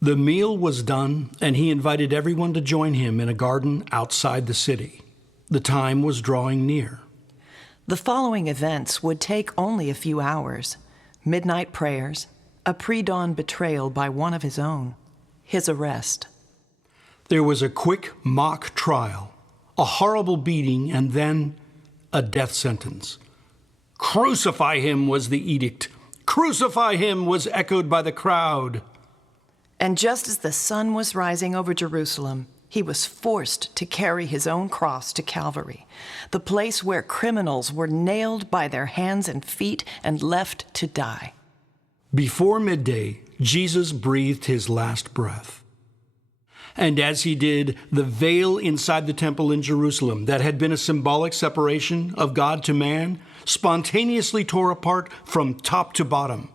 The meal was done, and he invited everyone to join him in a garden outside the city. The time was drawing near. The following events would take only a few hours: midnight prayers, a pre-dawn betrayal by one of his own, his arrest. There was a quick mock trial, a horrible beating, and then a death sentence. "Crucify him" was the edict. "Crucify him" was echoed by the crowd. And just as the sun was rising over Jerusalem, he was forced to carry his own cross to Calvary, the place where criminals were nailed by their hands and feet and left to die. Before midday, Jesus breathed his last breath. And as he did, the veil inside the temple in Jerusalem that had been a symbolic separation of God to man spontaneously tore apart from top to bottom.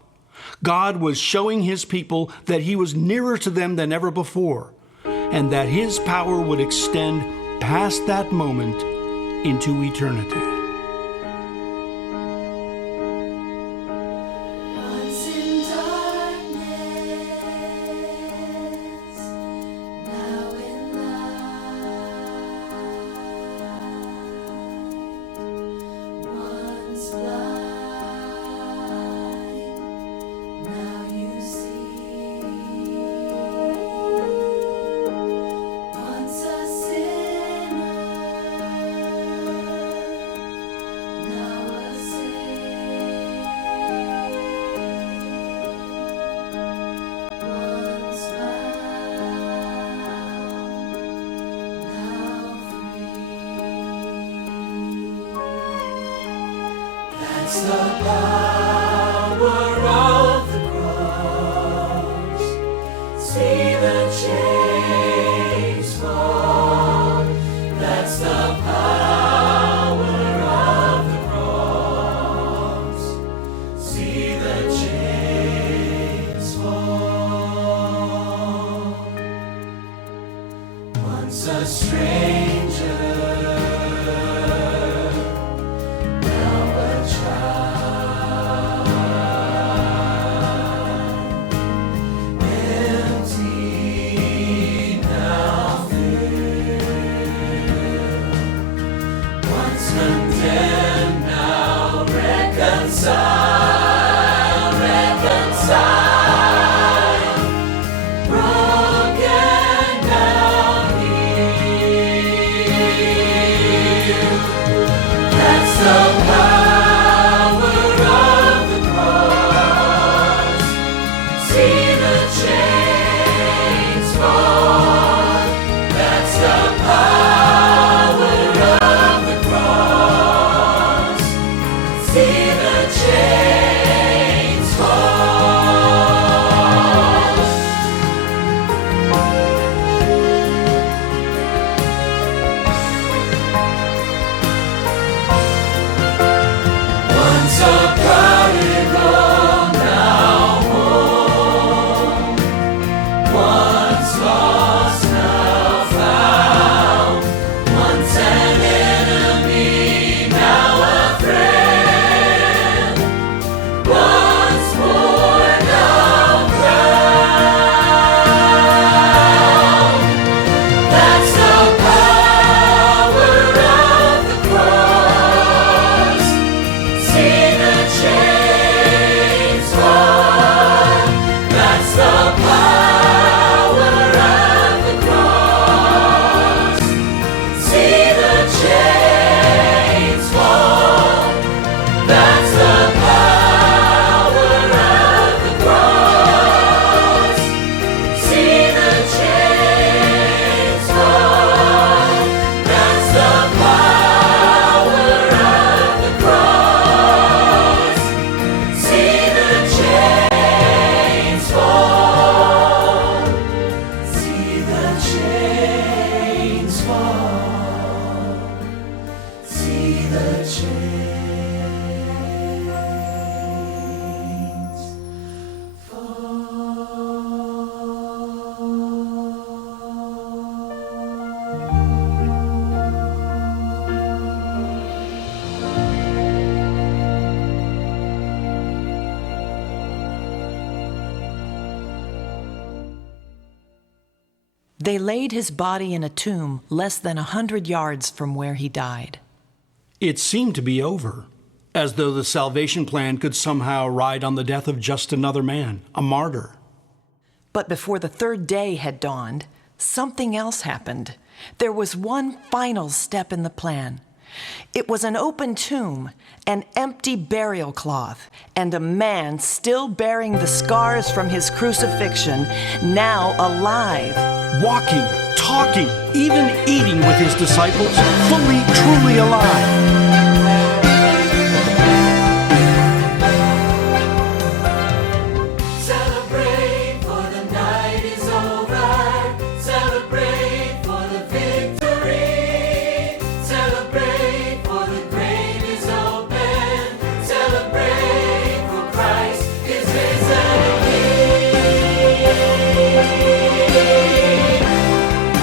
God was showing his people that he was nearer to them than ever before, and that his power would extend past that moment into eternity. Once in darkness, now in light. Once blind, now you see. Once a sinner, now a saint. Once bound, now free. That's the power of the cross. See the chains fall. That's the power of the cross. See the chains fall. Once a stranger, now a child. Empty, now filled. Once condemned, now reconciled, reconciled. Broken, now healed. That's the power of the cross. See the chains fall. That's the power of the cross. See the chains fall. Once a prodigal, now home. Once lost, now found. Once an enemy, now a friend. Once poor, now proud. That's the power of the cross. See the chains fall. That's the power of the cross. See the chains fall. That's the power of the cross. See the chains fall. That's the power of the cross. See the chains fall. See the chains fall. See the chains They laid his body in a tomb less than 100 yards from where he died. It seemed to be over, as though the salvation plan could somehow ride on the death of just another man, a martyr. But before the third day had dawned, something else happened. There was one final step in the plan. It was an open tomb, an empty burial cloth, and a man still bearing the scars from his crucifixion, now alive. Walking, talking, even eating with his disciples, fully, truly alive.